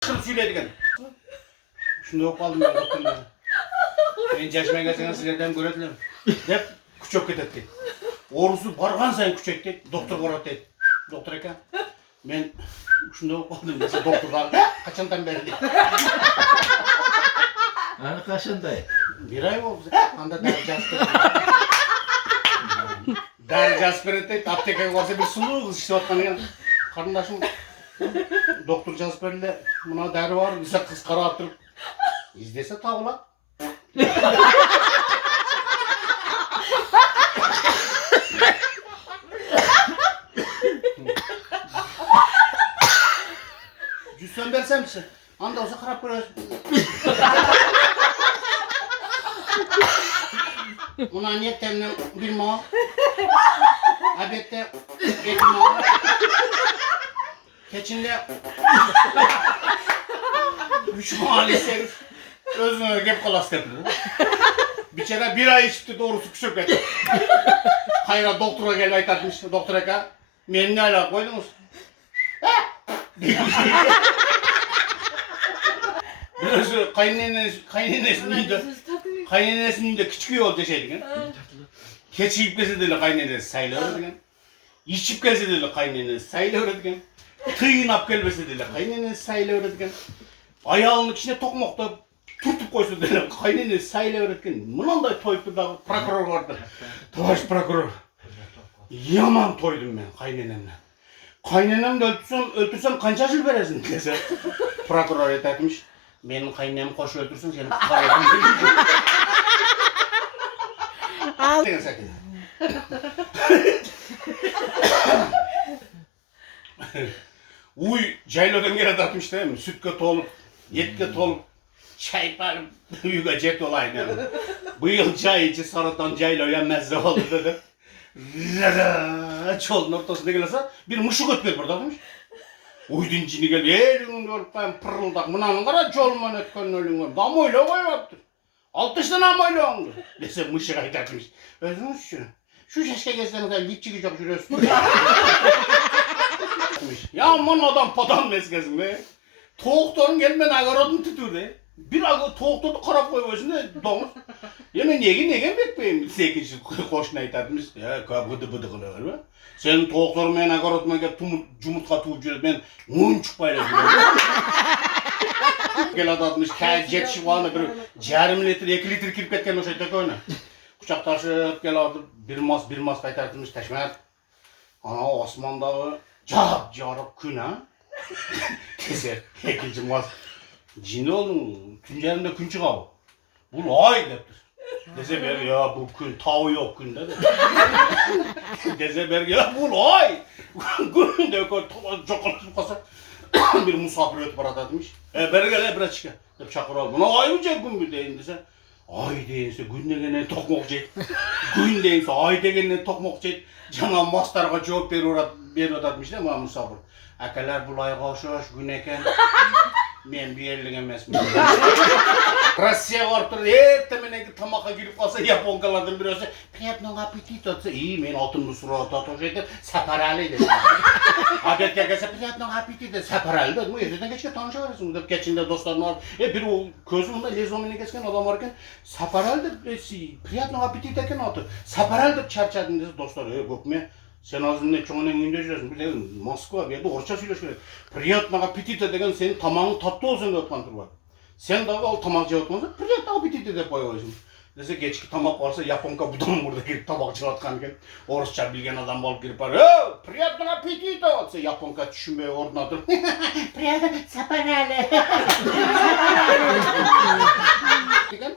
Kırıp söyledikken. Şunda yok kaldım ben doktorlar. Ben yaşıma gelsen sizlerden görediler. Hep küçük ketedi. Orusu bargan sayın küçekti. Doktor korattı. Doktor eken. Ben şunda yok kaldım. Mesela doktor kaldı. Kaçandan beri değil. Hani kaçınday? Bir ay oldu. Anda derece aspirin. Derece aspirin de aptekaya varsa bir sulu kız işte atmanı geldi. Karındaşım doktor aspirinle buna deri var. Bize kız kara attırıp izlese tavla. Cüssen versem misin? Anda olsa karap görüyorsun. Buna niyetten bir mal. Elbette bir mal. Keçinde 3 maalesef özüne gep kalas yapıldı. Bir kere bir ay içti doğrusu küçük etti. Hayra doktora gel aytarmış. Doktora ka men ne ala koydunuz? Biraz kaynenesinin de küçük yol deşeydik. Keçi ipkesi dedi kaynenesi sayılır dedi. İçip gelse dedi kaynenesi sayılır dedi. Tıyınap gelmesi dedi kaynenesi sayılır dedi. Ayağının içine tokmakta turtup koysun dedi kaynenesi sayılır dedi. Bundan da toyup da prokuror vardı. Baş prokuror. Yaman toydum ben kaynenemle. Kaynenem de öldürsem kança yıl veresin dese. Prokuror etmiş. Benim kaynenemi koş öldürsün seni kutlayalım. Sen sakın. Uy, caylodan geri atmış değil mi? Sütka tolup, yetke tolup, çay parıp, uyuga cet olayım yani. Bu yıl çay içi sarıdan caylo yenmezse oldu dedi. Çolun ortasında gelirse bir muşuk ötker burada demiş. Uydun cini gelip, elin görüp ben pırıldak, mınanın kara çolman ötkenin ölün var. Damoyla koyuyordu. 60 tane damoyla oldu. Dese muşuk aytartmış. Özünüz şu şaşka gezlerinde lipçi gücük jürüyorsun. Ya aman adam padan mezgesin be. Toğuktorun gelmen agarodun tuturdu. Bir toğuktordu karap koyuyorsun da domuz. Ya ben negen bekmeyeyim. Sekinci koşuna aytartmış. Ya bıdı kılıyor be. Sen toğuktorun men agaroduma gel cumurtka tuğup jürüyorsun. Ben unçuk paylaşıyorum. Gel adatmış, jet şıvanı bir yarım litre, 2 litre kirip ketken o şeyde koyuna. Kucak taşıp gel adı bir mas kaytartmış teşmer. Ana Osman'da cap jarıp gün ha. Keser, ikinci mas. Cini oldun, tüncerinde gün çıkağı. Bu ay deptir. Dese ber ya bu gün tağı yok gün dedi. Dese ber ya bu ay. Gün de koy çokalıp kasa. Bir misafir ötüp aratadmış. Beri gel biraz çıkar. Hep çakır al. Buna ay mı cek gün mü deyin dese. Ay deyinse gün degene tokmok cek. Gün deyinse ay degene tokmok cek. Cana mastarga cevap veriyordatmış değil mi misafir? Akalar bulay koşuş gün eken. Men bir yerlik emesmiyim. Rossiya varıp durdu. Ertemene tamaka girip kalsa Yaponkalardan birisi "Приятного аппетита" atsa iyi men altın surat atış edip saparali dedi. Adetke gelse "Приятного аппетита" saparali dedim. Erteden geçke tanışıverirsin dep geçinde dostlarım var. Bir o közümde lezomine geçken adam varken saparali dep "Приятного аппетита" eken atı. Saparali dep çarçadın dedi dostlar. Gökme sen ağzında çoğunun önünde жүресің. Bilin Moskva bir yerde orça söyleşiyor. "Приятного аппетита" degen senin tamamın tatlı olsun dep kantır var. Sen daha al tamak cevaplansa "Приятного аппетита" dep koyuyorsun. Dese geçki tamak varsa Yaponka budan burada girip tabak çılatkanken Orusça bilgen adam bolup girip var. "Приятного аппетита" atsa Yaponka düşünmeye ordunadır. "Приятного saparali." Degen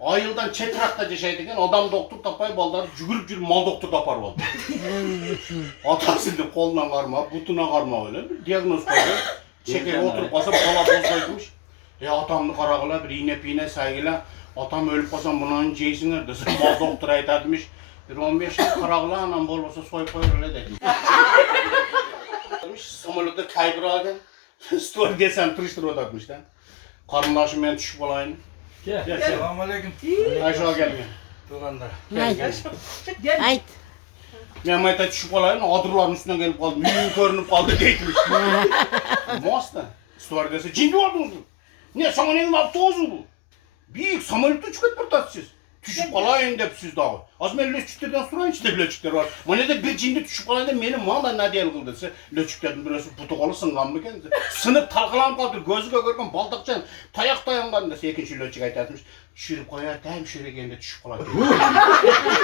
ayıldan çetrakta yaşaydıkken adam doktor tapay balдар jügürüp mal doktor tapar oldu. Atasını koluna karma, butuna karma öyle bir diagnoz koydu. Şekeri oturup kalsa bala bozmaymış. Atamını karagıla bir iğne saygıyla atam ölüp kalsam bunun ceysinler dese mal doktor aytarmış. Bir 15 yıl karagıla anam bol olsa soy koyur öyle dedi. Samolyotta kaygıraken story desem tırıştırıp atatmış da. Karındaşım ben düşüp olayım. Gel. Selamun aleyküm. Aşağı gelme. Dolanlar. Ayt. Ben mayta düşüp olayım, adırların üstüne gelip kaldım. Mühim görünüp kaldı değilmiş. Mosta. Stüardesi cindi oldunuz mu? Ne sana neyin altı ozu bu? Büyük samolyotda uçup ketip siz. Düşüp kalayın dep siz dağı. Az men löçüklerden sorayın işte löçükler var. Mana da bir cindi düşüp kalayın dep meni manda ne diyen kıldı dese. Löçüklerden birisi putukalı sıngan mı ekan? Sınıp talkalanıp kaldı. Gözüge görgen baldakçan tayak dayangan dese. Ekinci löçük aytatmış. Düşürüp koyar, hem şöyle geldi düşüp kalaydı.